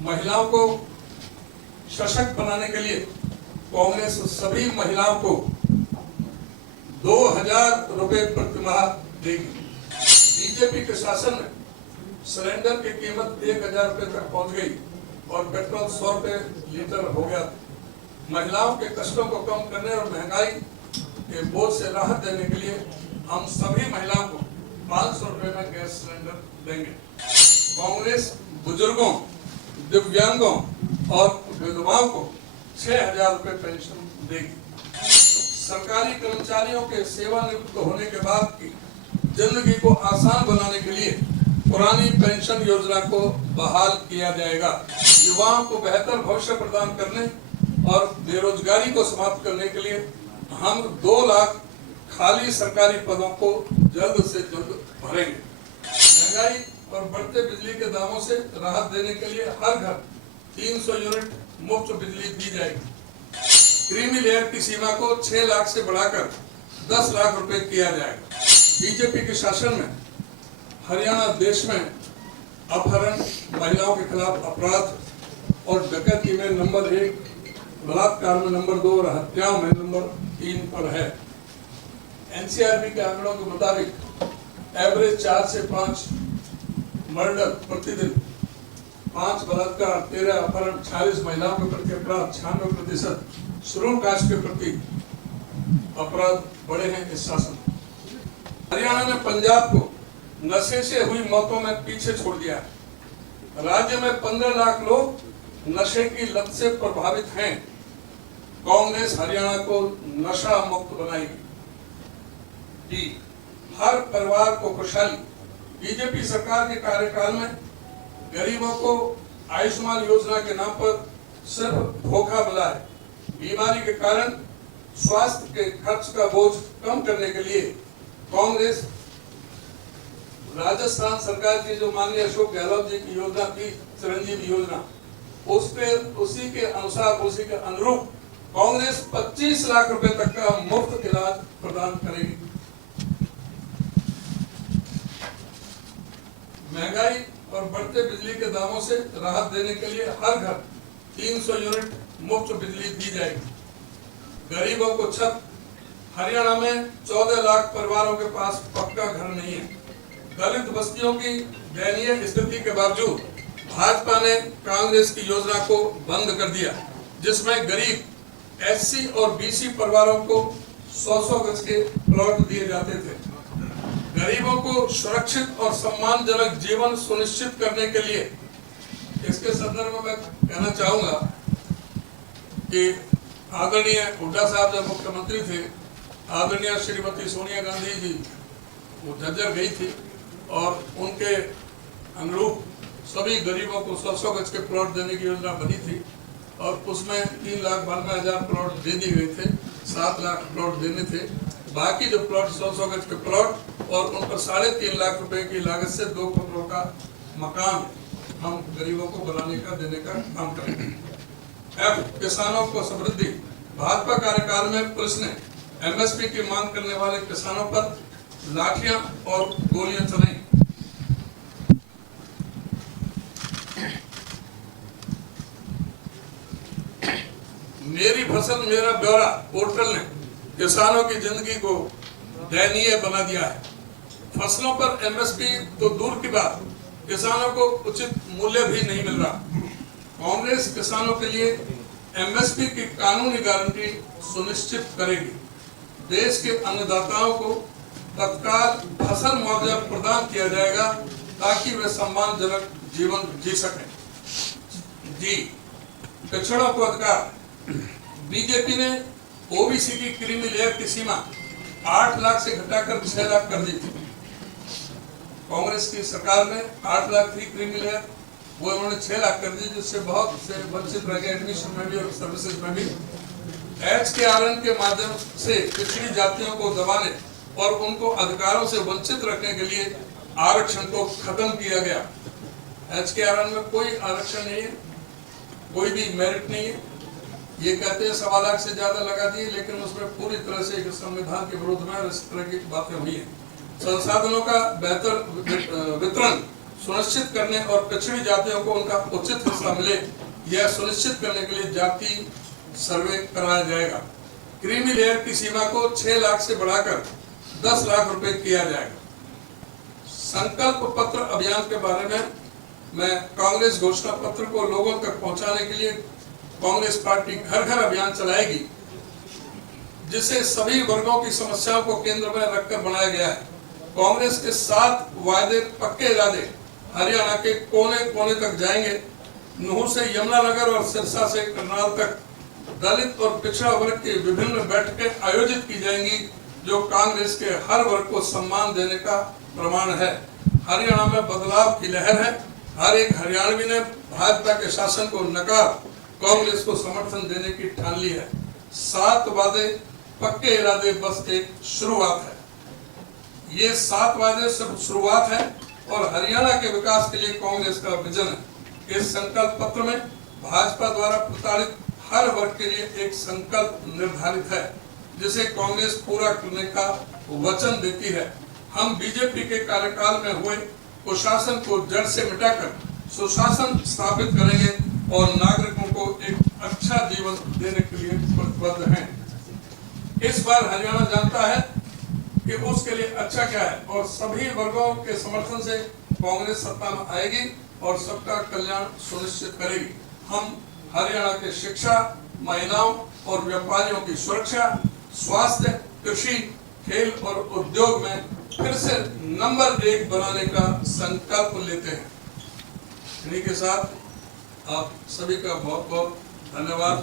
महिलाओं को सशक्त बनाने के लिए कांग्रेस सभी महिलाओं को 2000 रुपए प्रति माह देगी। बीजेपी के शासन में सिलेंडर की कीमत 1000 रुपए तक पहुंच गई और पेट्रोल 100 रुपए लीटर हो गया। महिलाओं के कष्टों को कम करने और महंगाई के बोझ से राहत देने के लिए हम सभी महिलाओं को 500 रुपए में गैस सिलेंडर देंगे। कांग्रेस बुजुर्गों, दिव्यांगों और विधवाओं को 6000 रुपए पेंशन देगी। सरकारी कर्मचारियों के सेवानिवृत्त होने के बाद की जिंदगी को आसान बनाने के लिए पुरानी पेंशन योजना को बहाल किया जाएगा। युवाओं को बेहतर भविष्य प्रदान करने और बेरोजगारी को समाप्त करने के लिए हम 2 लाख खाली सरकारी पदों को जल्द से जल्द भरेंगे। महंगाई और बढ़ते बिजली के दामों से राहत देने के लिए हर घर 300 यूनिट मुफ्त बिजली दी जाएगी। क्रीमी लेयर की सीमा को 6 लाख से बढ़ाकर 10 लाख रुपए किया जाएगा। बीजेपी के शासन में हरियाणा देश में अपहरण, महिलाओं के खिलाफ अपराध और डकैती में नंबर 1, बलात्कार में नंबर 2 और हत्याओं में नंबर 3 पर है। एनसीआरबी के आंकड़ों के मुताबिक एवरेज 4 से 5 मर्डर प्रतिदिन, 5 बलात्कार, 13 अपहरण, 46 महिलाओं के प्रति अपराध, 96% श्रम कास्ट के प्रति अपराध बढ़े हैं इस शासन। हरियाणा ने पंजाब को नशे से हुई मौतों में पीछे छोड़ दिया है। राज्य में 15 लाख लोग नशे की लत से प्रभावित हैं। कांग्रेस हरियाणा को नशा मुक्त बनाएगी। हर परिवार को खुशहाली। बीजेपी सरकार के कार्यकाल में गरीबों को आयुष्मान योजना के नाम पर सिर्फ धोखा मिला है। बीमारी के कारण स्वास्थ्य के खर्च का बोझ कम करने के लिए कांग्रेस राजस्थान सरकार की जो माननीय अशोक गहलोत जी की योजना थी, चिरंजीवी योजना, उसी के अनुसार, उसी के अनुरूप कांग्रेस 25 लाख रुपए तक का मुफ्त इलाज प्रदान करेगी। महंगाई और बढ़ते बिजली के दामों से राहत देने के लिए हर घर 300 यूनिट मुफ्त बिजली दी जाएगी। गरीबों को छत। हरियाणा में 14 लाख परिवारों के पास पक्का घर नहीं है। दलित बस्तियों की दयनीय स्थिति के बावजूद भाजपा ने कांग्रेस की योजना को बंद कर दिया, जिसमें गरीब एससी और बीसी परिवारों को 100-100 गज के प्लॉट दिए जाते थे। गरीबों को सुरक्षित और सम्मानजनक जीवन सुनिश्चित करने के लिए इसके संदर्भ में मैं कहना चाहूंगा कि आदरणीय हुड्डा साहब जब मुख्यमंत्री थे, आदरणीय श्रीमती सोनिया गांधी जी वो झज्जर गई थी और उनके अनुरूप सभी गरीबों को 100-100 गज के प्लॉट देने की योजना बनी थी और उसमें 3,92,000 प्लॉट दे दिए गए थे। 7 लाख प्लॉट देने थे। बाकी जो प्लॉट 100-100 गज के प्लॉट और उन पर 3.5 लाख रुपए की लागत से 2 करोड़ का मकान हम गरीबों को बनाने का, देने का काम करेंगे। किसानों को समृद्धि। भाजपा कार्यकाल में पुलिस ने एमएसपी की मांग करने वाले किसानों पर लाठियां और गोलियां चलाई। मेरी फसल मेरा ब्यौरा पोर्टल ने किसानों की जिंदगी को दयनीय बना दिया है। फसलों पर एमएसपी तो दूर की बात, किसानों को उचित मूल्य भी नहीं मिल रहा। कांग्रेस किसानों के लिए एमएसपी की कानूनी गारंटी सुनिश्चित करेगी। देश के अन्नदाताओं को तत्काल फसल मुआवजा प्रदान किया जाएगा ताकि वे सम्मानजनक जीवन जी सकें। पिछड़ों को अधिकार। बीजेपी ने ओबीसी की क्रीमी लेयर की सीमा 8 लाख से घटाकर 6 लाख कर दी थी। कांग्रेस की सरकार ने 8 लाख थी क्रीमी लेयर, वो उन्होंने 6 लाख कर दी, जिससे बहुत से वंचित रह गए एडमिशन में भी और सर्विसेज में भी। HKRN के माध्यम से पिछड़ी जातियों को दबाने और उनको अधिकारों से वंचित रखने के लिए आरक्षण को खत्म किया गया। HKRN में कोई आरक्षण नहीं है, कोई भी मेरिट नहीं है। ये कहते हैं 1.25 लाख से ज्यादा लगा दिए, लेकिन उसमें पूरी तरह से संविधान के विरोध में इस तरह की बातें हुई है। संसाधनों का बेहतर वितरण सुनिश्चित करने और पिछड़ी जातियों को उनका उचित हिस्सा मिले, यह सुनिश्चित करने के लिए जाति सर्वे कराया जाएगा। क्रीमी लेयर की सीमा को 6 लाख से बढ़ाकर 10 लाख रुपए किया जाएगा। संकल्प पत्र अभियान के बारे में मैं कांग्रेस घोषणा पत्र को लोगों तक पहुंचाने के लिए कांग्रेस पार्टी घर घर अभियान चलाएगी, जिसे सभी वर्गों की समस्याओं को केंद्र में रखकर बनाया गया है। कांग्रेस के 7 वायदे पक्के इरादे हरियाणा के कोने कोने तक जाएंगे। नूह से यमुनानगर और सिरसा से करनाल तक दलित और पिछड़ा वर्ग की विभिन्न बैठकें आयोजित की जाएंगी, जो कांग्रेस के हर वर्ग को सम्मान देने का प्रमाण है। हरियाणा में बदलाव की लहर है। हर एक हरियाणवी ने भाजपा के शासन को नकार कांग्रेस को समर्थन देने की ठान ली है। 7 वादे पक्के इरादे बस एक शुरुआत है। ये 7 वादे सिर्फ शुरुआत है और हरियाणा के विकास के लिए कांग्रेस का विजन है। इस संकल्प पत्र में भाजपा द्वारा प्रताड़ित हर वर्ग के लिए एक संकल्प निर्धारित है, जिसे कांग्रेस पूरा करने का वचन देती है। हम बीजेपी के कार्यकाल में हुए कुशासन को जड़ से मिटाकर सुशासन स्थापित करेंगे और नागरिकों को एक अच्छा जीवन देने के लिए प्रतिबद्ध हैं। इस बार हरियाणा जानता है कि उसके लिए अच्छा क्या है और सभी वर्गों के समर्थन से कांग्रेस सत्ता में आएगी और सबका कल्याण सुनिश्चित करेगी। हम हरियाणा के शिक्षा, महिलाओं और व्यापारियों की सुरक्षा, स्वास्थ्य, कृषि, खेल और उद्योग में फिर से नंबर 1 बनाने का संकल्प लेते हैं। इन्हीं के साथ आप सभी का बहुत बहुत धन्यवाद।